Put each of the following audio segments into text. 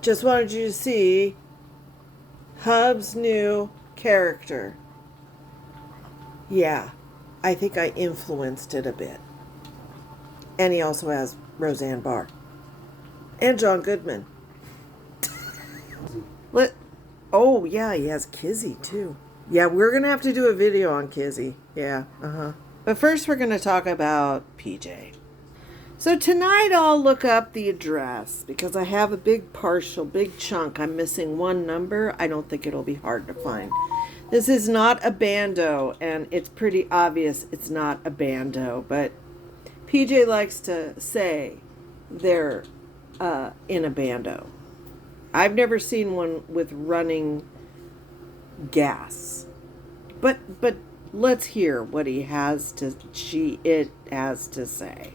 Just wanted you to see Hub's new character. Yeah, I think I influenced it a bit. And he also has Roseanne Barr. And John Goodman. Let Oh yeah, he has Kizzy too. Yeah, we're gonna have to do a video on Kizzy. Yeah, But first we're gonna talk about PJ. So tonight I'll look up the address because I have a big chunk. I'm missing one number. I don't think it'll be hard to find. This is not a bando, and it's pretty obvious it's not a bando, but PJ likes to say they're in a bando. I've never seen one with running gas. But let's hear what it has to say.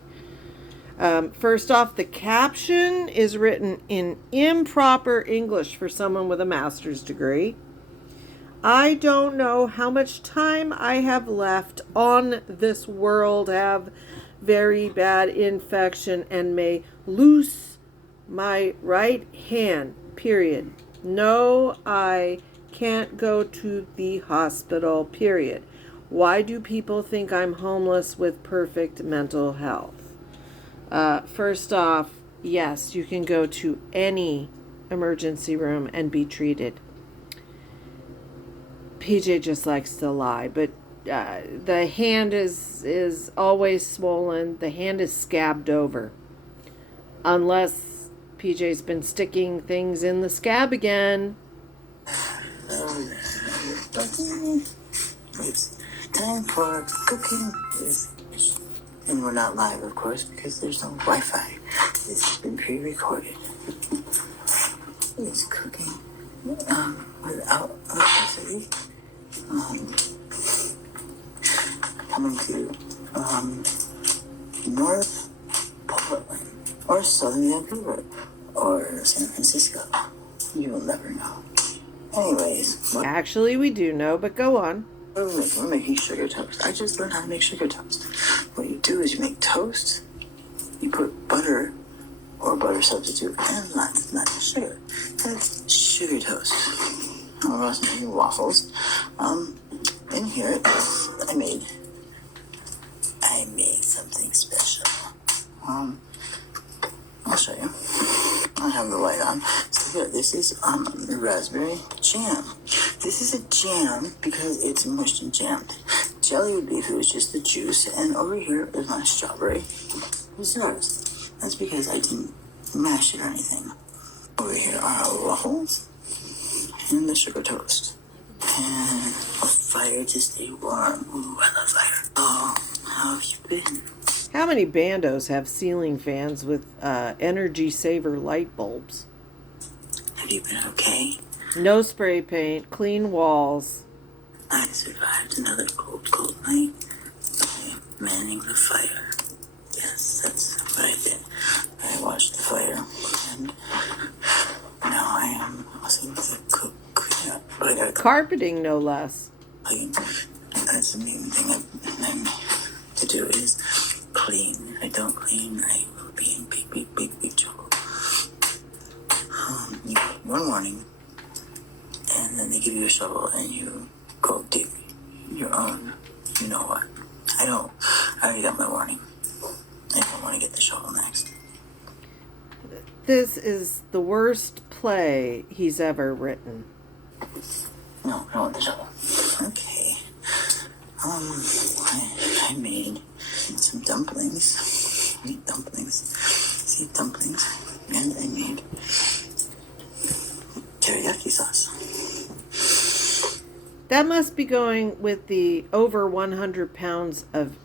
First off, the caption is written in improper English for someone with a master's degree. I don't know how much time I have left on this world, have very bad infection, and may lose my right hand, period. No, I can't go to the hospital, period. Why do people think I'm homeless with perfect mental health? First off, yes, you can go to any emergency room and be treated. PJ just likes to lie, but the hand is always swollen. The hand is scabbed over. Unless PJ's been sticking things in the scab again. It's time for cooking. And we're not live, of course, because there's no Wi-Fi. This has been pre-recorded. It's cooking without electricity. Coming to North Portland or Southern Vancouver or San Francisco. You will never know. Anyways, Actually, we do know, but go on. We're making sugar toast. I just learned how to make sugar toast. What you do is you make toast, you put butter or butter substitute and lots of sugar. That's sugar toast. I'm also making waffles. In here, I made something special. I'll show you. I have the light on. So here, this is the raspberry jam. This is a jam because it's mushed and jammed. Jelly would be if it was just the juice, and over here is my strawberry reserves. That's because I didn't mash it or anything. Over here are our waffles and the sugar toast. And a fire to stay warm. Ooh, I love fire. Oh, how have you been? How many bandos have ceiling fans with energy saver light bulbs? Have you been okay? No spray paint, clean walls. I survived another cold night by manning the fire. Yes, that's what I did. I watched the fire, and now I am listening to cook. Yeah, but I gotta Carpeting, no less. That's the main thing I'm to do is clean. If I don't clean, I will be in big trouble. You get one warning, and then they give you a shovel, and you go dig your own, you know what. I already got my warning. I don't want to get the shovel next. This is the worst play he's ever written. No, I don't want the shovel. Okay. I made some dumplings. I made dumplings. See, dumplings. And I made teriyaki sauce. That must be going with the over 100 pounds of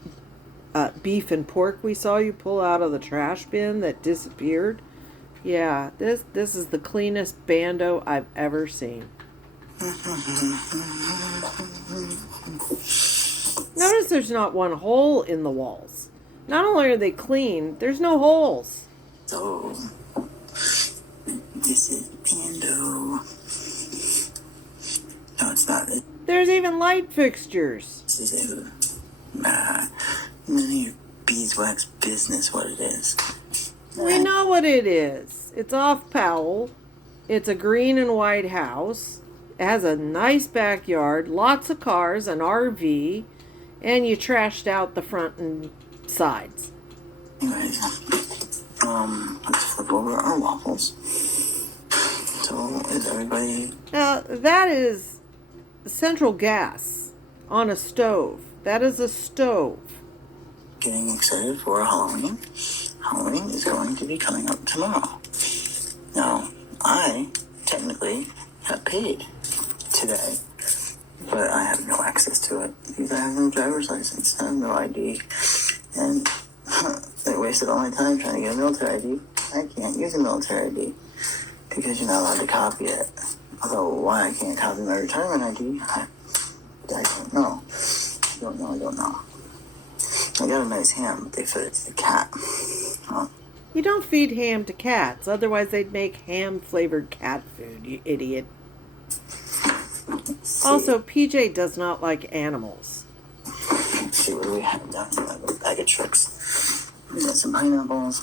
beef and pork we saw you pull out of the trash bin that disappeared. Yeah, this is the cleanest bando I've ever seen. Notice there's not one hole in the walls. Not only are they clean, there's no holes. So, this is bando. No, it's not. There's even light fixtures. This is none of your beeswax business what it is. We know what it is. It's off Powell. It's a green and white house. It has a nice backyard, lots of cars, an RV, and you trashed out the front and sides. Anyways, let's flip over our waffles. So, is everybody... Now, that is central gas on a stove. That is a stove. getting excited for Halloween? Halloween is going to be coming up tomorrow. Now, I technically have paid today, but I have no access to it because I have no driver's license. I have no ID. And they wasted all my time trying to get a military ID. I can't use a military ID because you're not allowed to copy it. Although why I can't copy my retirement ID, I don't know. I don't know. I got a nice ham, but they fed it to the cat. You don't feed ham to cats, otherwise they'd make ham-flavored cat food, you idiot. Also, PJ does not like animals. Let's see what do we have down here. I have a bag of tricks. We got some pineapples.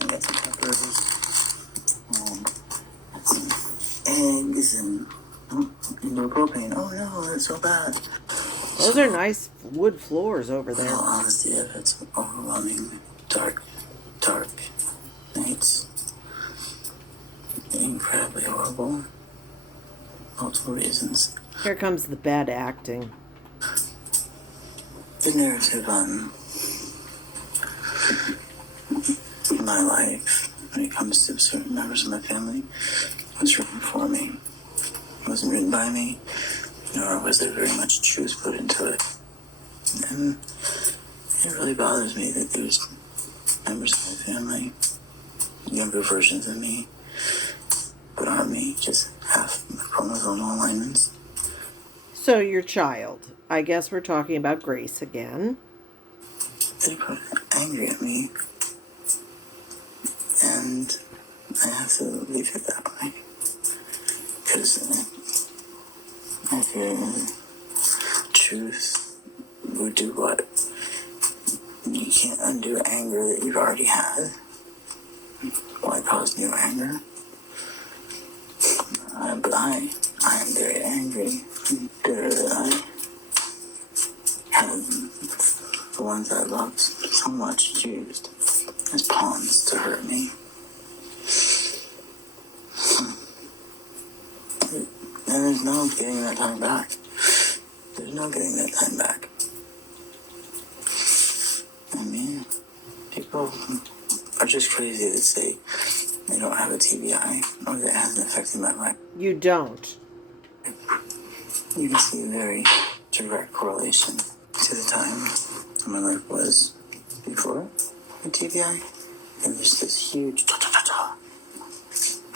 We got some peppers. Got some eggs and no propane. Oh no, that's so bad. Those are nice wood floors over there. Well, honestly, I've had some overwhelming dark nights. Incredibly horrible. Multiple reasons. Here comes the bad acting. The narrative on my life when it comes to certain members of my family was written for me. It wasn't written by me, nor was there very much truth put into it. And it really bothers me that there's members of my family, younger versions of me, but aren't me, just half chromosomal alignments. So your child. I guess we're talking about Grace again. They got angry at me, and I have to leave it that way. Because I fear truth would do what? You can't undo anger that you've already had. Why cause new anger? But I am very angry and bitter that I have the ones I loved so much used as pawns to hurt me. And there's no getting that time back. There's no getting that time back. I mean, people are just crazy that say they don't have a TBI or that it hasn't affected my life. You don't. You can see a very direct correlation to the time my life was before the TBI. And there's this huge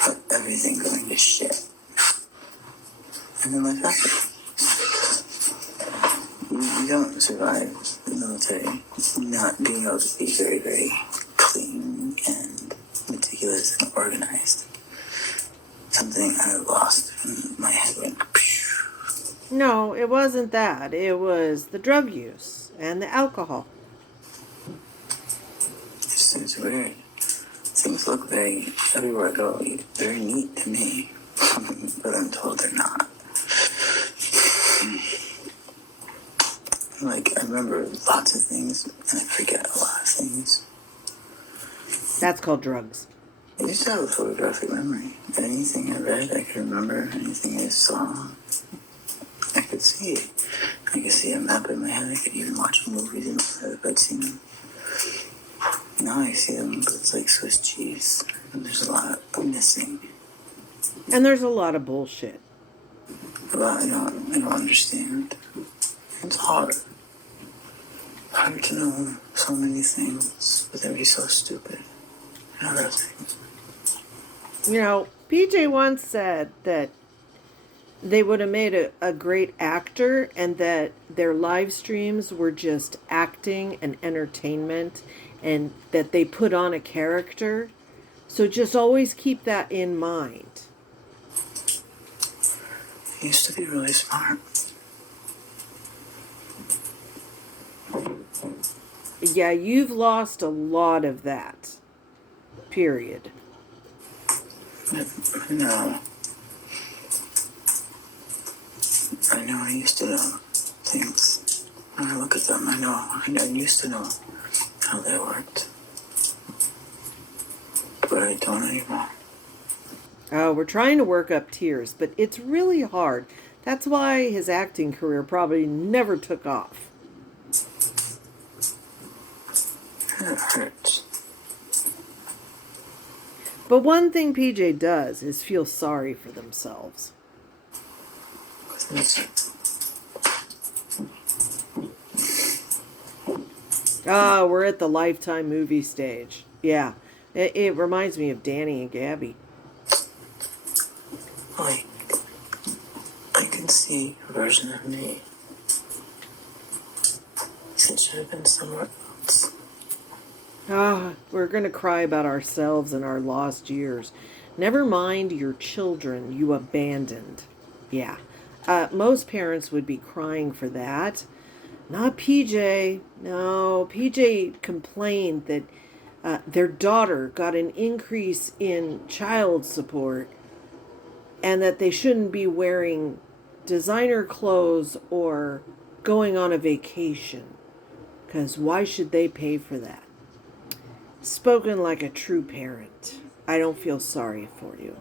of everything going to shit. And then life happens. You don't survive the military not being able to be very, very clean and meticulous and organized. Something I lost and my head went phew. No, it wasn't that. It was the drug use and the alcohol. It's weird. Things look very, everywhere I go, very neat to me. But I'm told they're not. Like, I remember lots of things, and I forget a lot of things. That's called drugs. I used to have a photographic memory. Anything I read, I could remember. Anything I saw, I could see it. I could see a map in my head. I could even watch movies in my head if I'd seen them. Now I see them, but it's like Swiss cheese. And there's a lot missing. And there's a lot of bullshit. But I don't understand. It's hard. Hard to know so many things, but they'd be so stupid. And other things. You know, PJ once said that they would have made a great actor and that their live streams were just acting and entertainment and that they put on a character. So just always keep that in mind. He used to be really smart. Yeah, you've lost a lot of that. Period. No. I know I used to know things. When I look at them, I used to know how they worked. But I don't anymore. Oh, we're trying to work up tears, but it's really hard. That's why his acting career probably never took off. It hurts. But one thing PJ does is feel sorry for themselves. Ah, we're at the Lifetime movie stage. Yeah, it reminds me of Danny and Gabby. Like, I can see a version of me that should have been somewhere else. Ah, we're going to cry about ourselves and our lost years. Never mind your children you abandoned. Yeah, most parents would be crying for that. Not PJ. No, PJ complained that their daughter got an increase in child support and that they shouldn't be wearing designer clothes or going on a vacation. Because why should they pay for that? Spoken like a true parent. I don't feel sorry for you.